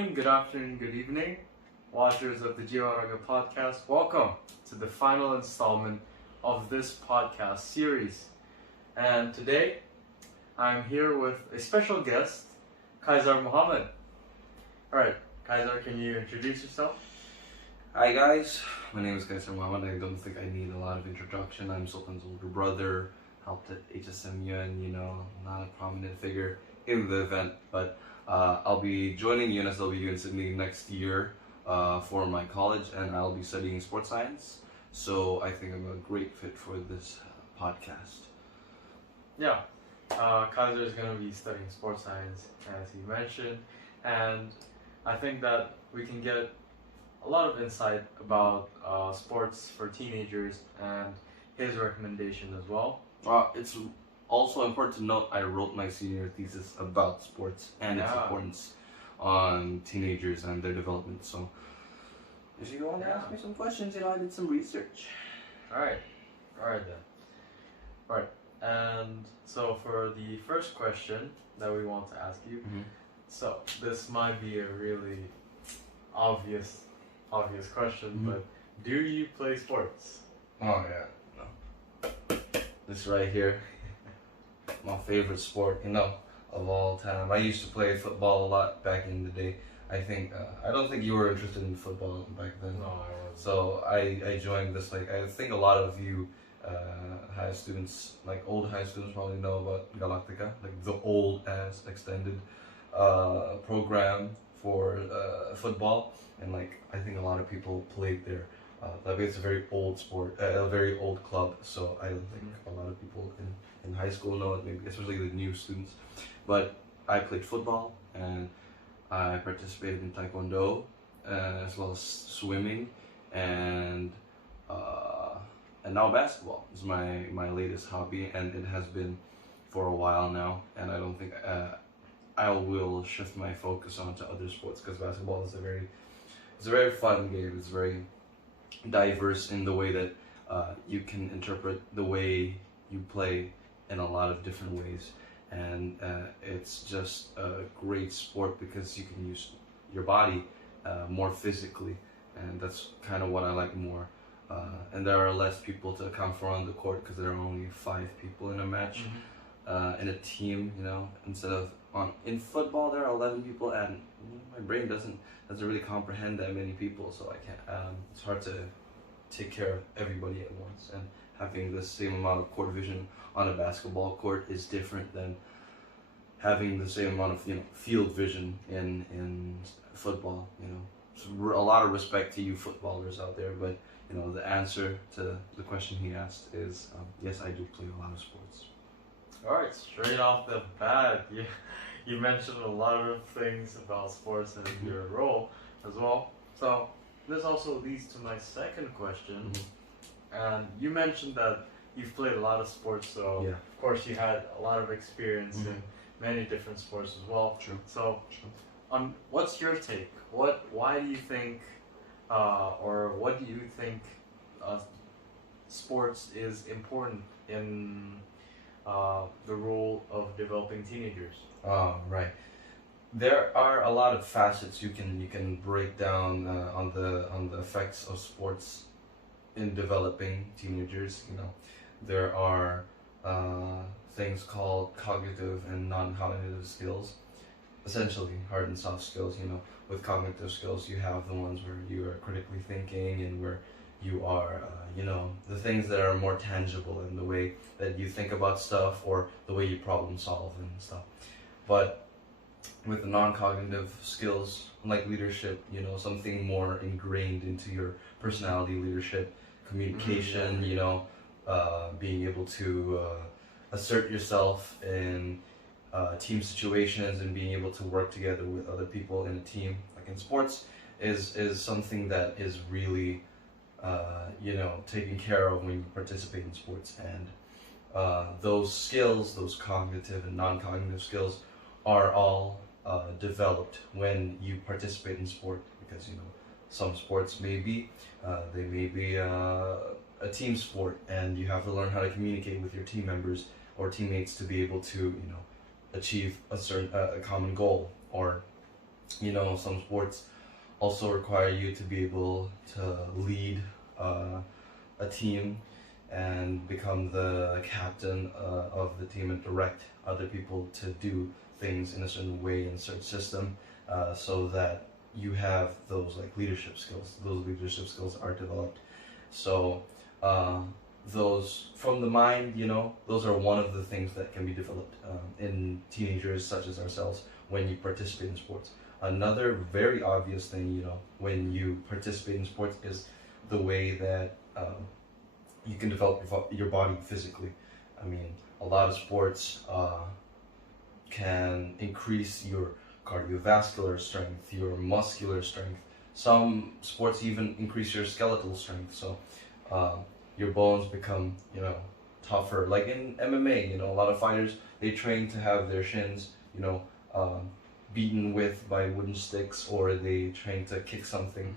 morning, good afternoon, good evening, watchers of the JiwaaRagaa Podcast. Welcome to the final installment of this podcast series. And today, I'm here with a special guest, Sultan Muhammad. Alright, Kaiser, can you introduce yourself? Hi guys, my name is Sultan Muhammad. I don't think I need a lot of introduction. I'm Sultan's older brother, helped at HSMU and not a prominent figure in the event, but I'll be joining UNSW in Sydney next year for my college, and I'll be studying sports science. So I think I'm a great fit for this podcast. Yeah, Kaiser is going to be studying sports science, as he mentioned, and I think that we can get a lot of insight about sports for teenagers and his recommendation as well. It's also important to note I wrote my senior thesis about sports and its importance on teenagers and their development. So if you want to ask me some questions, I did some research. Alright then. Alright, and so for the first question that we want to ask you, so this might be a really obvious question, but do you play sports? Oh yeah, no. This right here, my favorite sport, of all time. I used to play football a lot back in the day. I don't think you were interested in football back then. No, I wasn't. So I joined this, I think a lot of you high students, old high students probably know about Galactica, the old ass extended program for football. And I think a lot of people played there. It's a very old sport, a very old club. So I don't think a lot of people in high school know it, maybe especially the new students. But I played football and I participated in taekwondo as well as swimming, and now basketball is my latest hobby, and it has been for a while now. And I don't think I will shift my focus onto other sports, because basketball is it's a very fun game. It's very diverse in the way that you can interpret the way you play in a lot of different ways, and it's just a great sport because you can use your body more physically, and that's kind of what I like more. And there are less people to account for on the court because there are only 5 people in a match, in a team. Instead of in football there are 11 people, and my brain doesn't really comprehend that many people, so I can't. It's hard to take care of everybody at once, and having the same amount of court vision on a basketball court is different than having the same amount of field vision in football. So a lot of respect to you footballers out there, but the answer to the question he asked is yes, I do play a lot of sports. Alright, straight off the bat, you mentioned a lot of things about sports and your role as well. So this also leads to my second question. And you mentioned that you've played a lot of sports, so of course you had a lot of experience in many different sports as well. True. So, what's your take? Why do you think, or what do you think, sports is important in the role of developing teenagers? Right. There are a lot of facets you can break down on the effects of sports in developing teenagers. There are things called cognitive and non-cognitive skills, essentially hard and soft skills. With cognitive skills, you have the ones where you are critically thinking, and where you are, the things that are more tangible in the way that you think about stuff, or the way you problem solve and stuff. But with the non-cognitive skills, like leadership, something more ingrained into your personality, leadership, communication, being able to assert yourself in team situations, and being able to work together with other people in a team, like in sports, is something that is really taken care of when you participate in sports. And those skills, those cognitive and non-cognitive skills, are all developed when you participate in sport, because some sports may be a team sport, and you have to learn how to communicate with your team members or teammates to be able to achieve a certain a common goal, or some sports also require you to be able to lead a team and become the captain of the team and direct other people to do things in a certain way, in a certain system, so that you have those like leadership skills. Those leadership skills are developed. So those from the mind, those are one of the things that can be developed in teenagers such as ourselves when you participate in sports. Another very obvious thing, when you participate in sports is the way that you can develop your body physically. I mean, a lot of sports can increase your cardiovascular strength, your muscular strength. Some sports even increase your skeletal strength. So your bones become, tougher. Like in MMA, a lot of fighters, they train to have their shins, beaten with by wooden sticks, or they train to kick something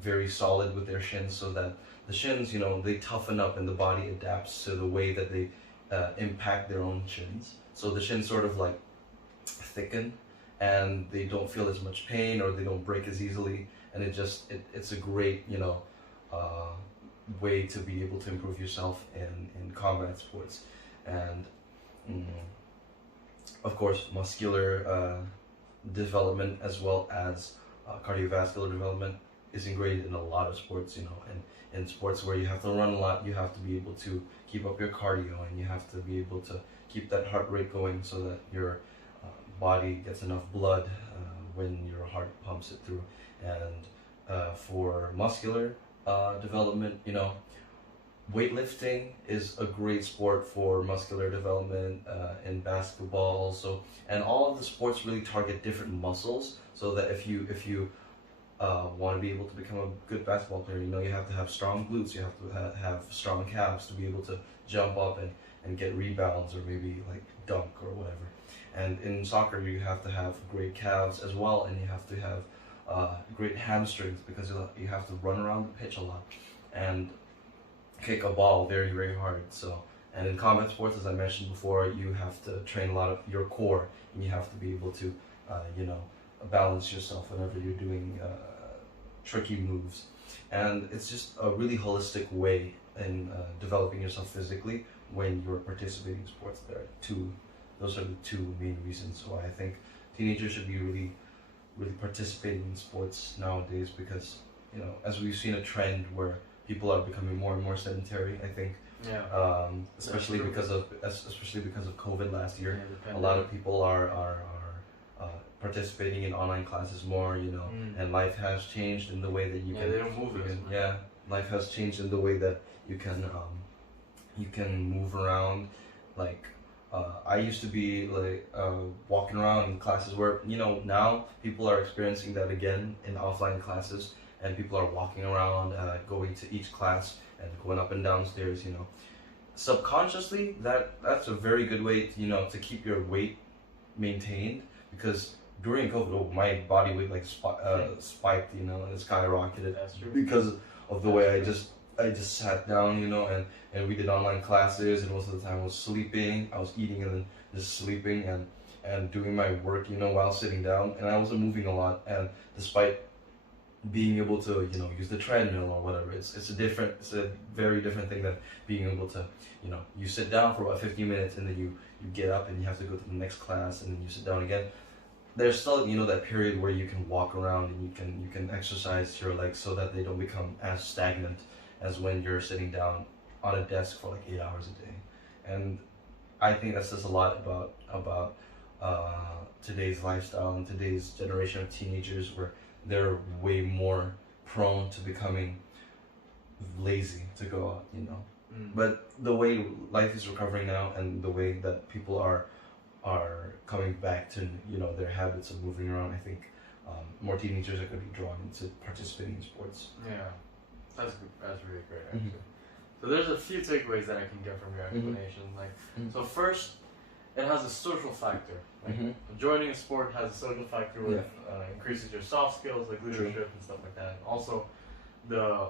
very solid with their shins, so that the shins, they toughen up and the body adapts to the way that they impact their own shins. So the shins sort of like thicken and they don't feel as much pain, or they don't break as easily. And it's a great, way to be able to improve yourself in combat sports. And of course, muscular development as well as cardiovascular development is ingrained in a lot of sports, and in sports where you have to run a lot, you have to be able to keep up your cardio, and you have to be able to keep that heart rate going so that your body gets enough blood when your heart pumps it through. And for muscular development, weightlifting is a great sport for muscular development, in basketball also. And all of the sports really target different muscles, so that if you want to be able to become a good basketball player, you have to have strong glutes, you have to have strong calves to be able to jump up and get rebounds, or maybe like dunk or whatever. And in soccer, you have to have great calves as well, and you have to have great hamstrings, because you have to run around the pitch a lot and kick a ball very, very hard. So, and in combat sports, as I mentioned before, you have to train a lot of your core, and you have to be able to, balance yourself whenever you're doing tricky moves. And it's just a really holistic way in developing yourself physically when you're participating in sports. Those are the two main reasons why I think teenagers should be really, really participating in sports nowadays, because, as we've seen a trend where people are becoming more and more sedentary, I think. Yeah. Especially because of COVID last year. A lot of people are participating in online classes more, and life has changed in the way that you can. They don't move as much. Yeah, life has changed in the way that you can move around. Like I used to be like walking around in classes where now people are experiencing that again in offline classes, and people are walking around, going to each class and going up and down stairs. Subconsciously, that's a very good way to keep your weight maintained, because during COVID, my body weight spiked, and it skyrocketed. That's true. Because of the way I just sat down, and we did online classes, and most of the time I was sleeping. I was eating and then just sleeping and doing my work, while sitting down, and I wasn't moving a lot. And despite being able to, use the treadmill or whatever, it's a very different thing than being able to, you sit down for about 15 minutes and then you get up and you have to go to the next class, and then you sit down again. There's still, that period where you can walk around and you can exercise your legs so that they don't become as stagnant as when you're sitting down on a desk for like 8 hours a day. And I think that says a lot about today's lifestyle and today's generation of teenagers, where they're way more prone to becoming lazy to go out, But the way life is recovering now, and the way that people are coming back to their habits of moving around, I think more teenagers are going to be drawn into participating in sports. Yeah, that's really great, actually. So there's a few takeaways that I can get from your explanation. So first, it has a social factor. Joining a sport has a social factor, which increases your soft skills like leadership and stuff like that. Also, the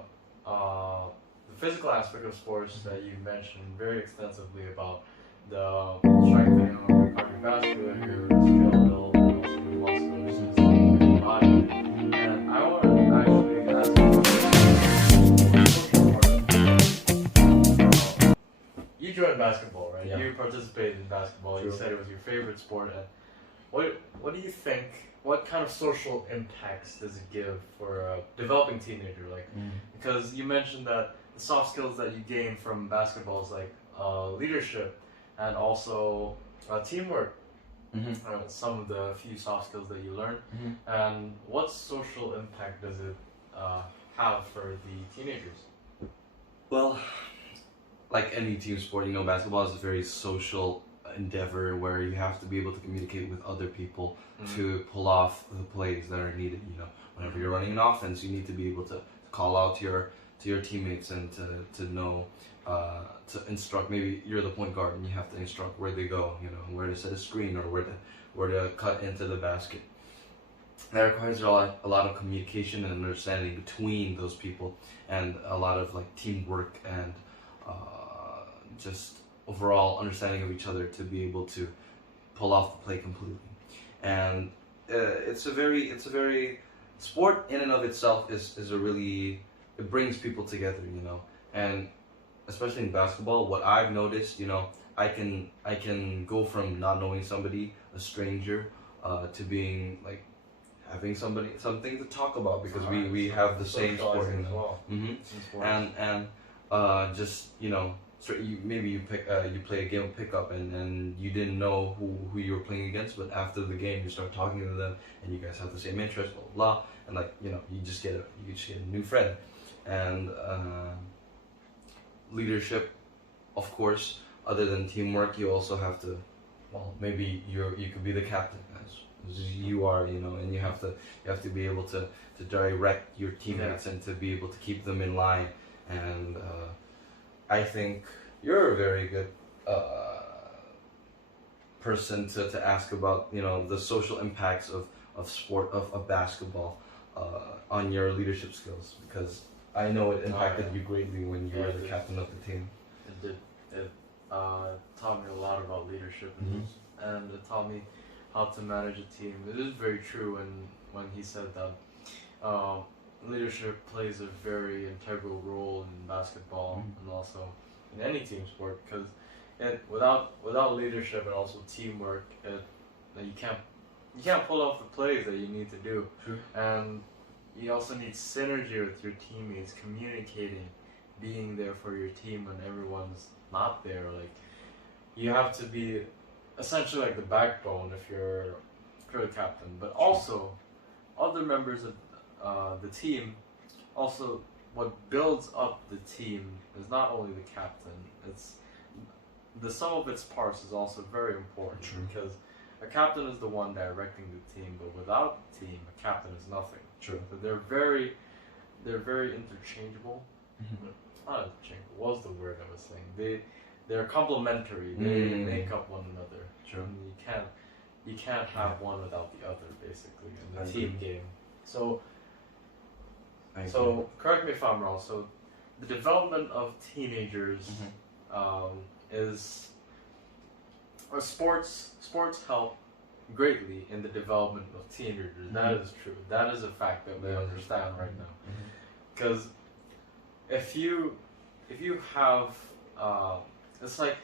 physical aspect of sports that you mentioned very extensively about the strengthening of your cardiovascular, your skeletal, and also your muscular system. joined basketball, right? Yeah. You participated in basketball. True. You said it was your favorite sport. And what do you think? What kind of social impacts does it give for a developing teenager? Like, because you mentioned that the soft skills that you gain from basketball is like leadership and also teamwork. Some of the few soft skills that you learn. And what social impact does it have for the teenagers? Well, like any team sport, basketball is a very social endeavor where you have to be able to communicate with other people to pull off the plays that are needed. Whenever you're running an offense, you need to be able to call out to your teammates and to know to instruct. Maybe you're the point guard and you have to instruct where they go, where to set a screen or where to cut into the basket. That requires a lot of communication and understanding between those people, and a lot of like teamwork and just overall understanding of each other to be able to pull off the play completely. And it's a very sport in and of itself is a really, it brings people together, and especially in basketball, what I've noticed, I can go from not knowing somebody, a stranger, to being like having something to talk about because we have the same sport as well. And just maybe you play a game of pickup and you didn't know who you were playing against, but after the game you start talking to them and you guys have the same interest, blah blah, and like you just get a new friend. And leadership, of course, other than teamwork, you also have to, maybe you could be the captain as you are, and you have to be able to direct your teammates and to be able to keep them in line. And I think you're a very good person to ask about the social impacts of sport of basketball on your leadership skills, because I know it impacted you greatly when you were the captain of the team. It did. It taught me a lot about leadership, and it taught me how to manage a team. It is very true when he said that leadership plays a very integral role in basketball and also in any team sport, because without leadership and also teamwork, you can't pull off the plays that you need to do. True. And you also need synergy with your teammates, communicating, being there for your team when everyone's not there. Like, you have to be essentially like the backbone if you're the captain, but also other members of the team. Also, what builds up the team is not only the captain. It's the sum of its parts is also very important. True. Because a captain is the one directing the team, but without the team, a captain is nothing. True. So they're very interchangeable. Not interchangeable. What was the word I was saying? They're complementary. They make up one another. True. And you can't have one without the other, basically, in the team game. So correct me if I'm wrong. So the development of teenagers is, or sports help greatly in the development of teenagers. That is true. That is a fact that we understand right now. Because if you have, it's like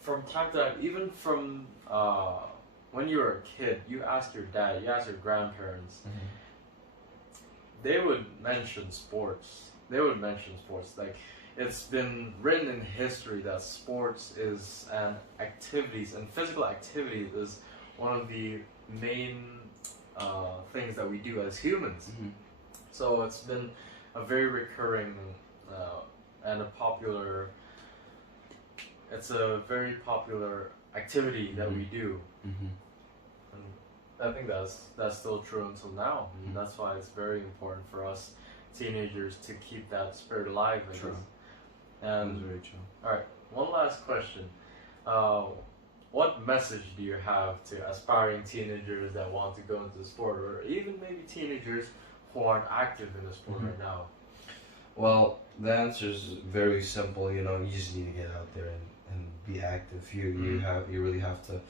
from time to time, even from when you were a kid, you ask your dad, you ask your grandparents, they would mention sports. Like, it's been written in history that sports and physical activity is one of the main things that we do as humans. So it's been a very recurring and it's a very popular activity that we do. And I think that's still true until now. And that's why it's very important for us teenagers to keep that spirit alive. True. And That's very true. all right, one last question. What message do you have to aspiring teenagers that want to go into the sport, or even maybe teenagers who aren't active in the sport right now? Well, the answer is very simple. You just need to get out there and be active. You really have to.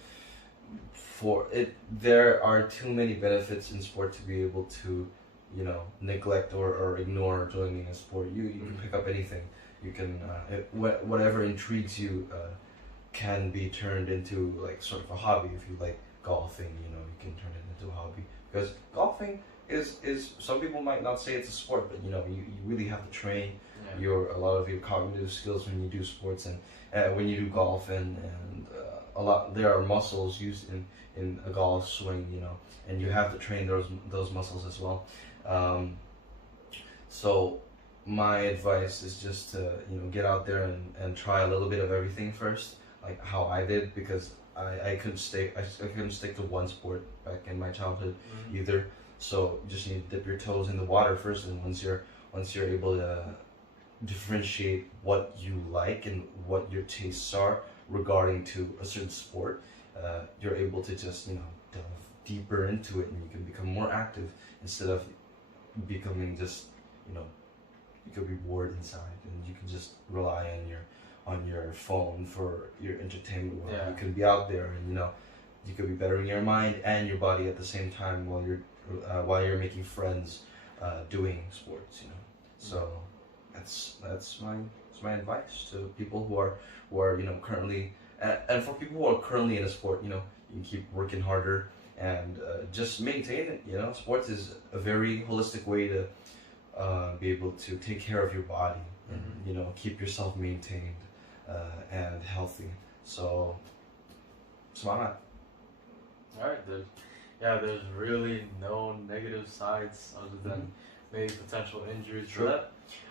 There are too many benefits in sport to be able to you know, neglect or ignore joining a sport. You can pick up anything. You can whatever intrigues you can be turned into like sort of a hobby. If you like golfing, you know, you can turn it into a hobby, because golfing is some people might not say it's a sport, but you know, you really have to train a lot of your cognitive skills when you do sports, and when you do golf, and a lot there are muscles used in a golf swing, you know, and you have to train those muscles as well. So my advice is just to, you know, get out there and try a little bit of everything first, like how I did, because I couldn't stick to one sport back in my childhood either. So you just need to dip your toes in the water first, and once you're able to differentiate what you like and what your tastes are regarding to a certain sport, you're able to just, you know, delve deeper into it, and you can become more active instead of becoming just, you know, you could be bored inside and you can just rely on your phone for your entertainment. You can be out there, and you know, you could be bettering your mind and your body at the same time while you're making friends doing sports, you know. So that's my advice to people who are you know, currently, and for people who are currently in a sport, you know, you can keep working harder and just maintain it. You know, sports is a very holistic way to be able to take care of your body and you know, keep yourself maintained and healthy. So smart. All right, there's really no negative sides other than maybe potential injuries. True.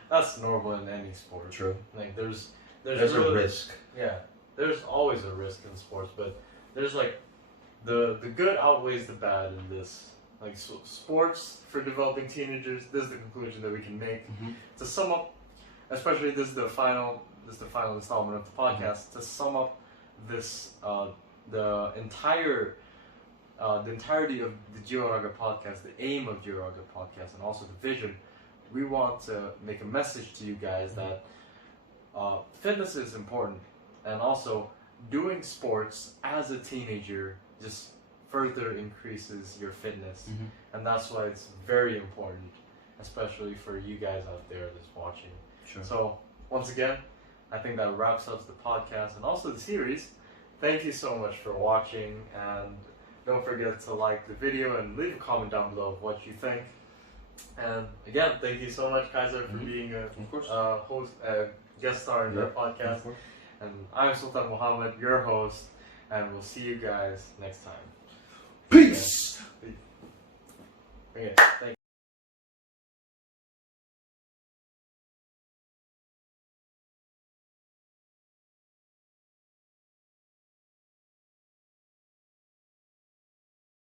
That's normal in any sport. True. Like there's a risk. Yeah, there's always a risk in sports, but there's like the good outweighs the bad in this. Like sports for developing teenagers. This is the conclusion that we can make. To sum up, especially this is the final installment of the podcast. To sum up this, the entirety of the JiwaaRagaa Podcast, the aim of JiwaaRagaa Podcast, and also the vision, we want to make a message to you guys that fitness is important, and also doing sports as a teenager just further increases your fitness, and that's why it's very important, especially for you guys out there that's watching. Sure. So once again, I think that wraps up the podcast and also the series. Thank you so much for watching, and don't forget to like the video and leave a comment down below of what you think. And again, thank you so much, Kaiser, for being a guest star in your podcast. And I'm Sultan Muhammad, your host, and we'll see you guys next time. Peace! Okay, thank you.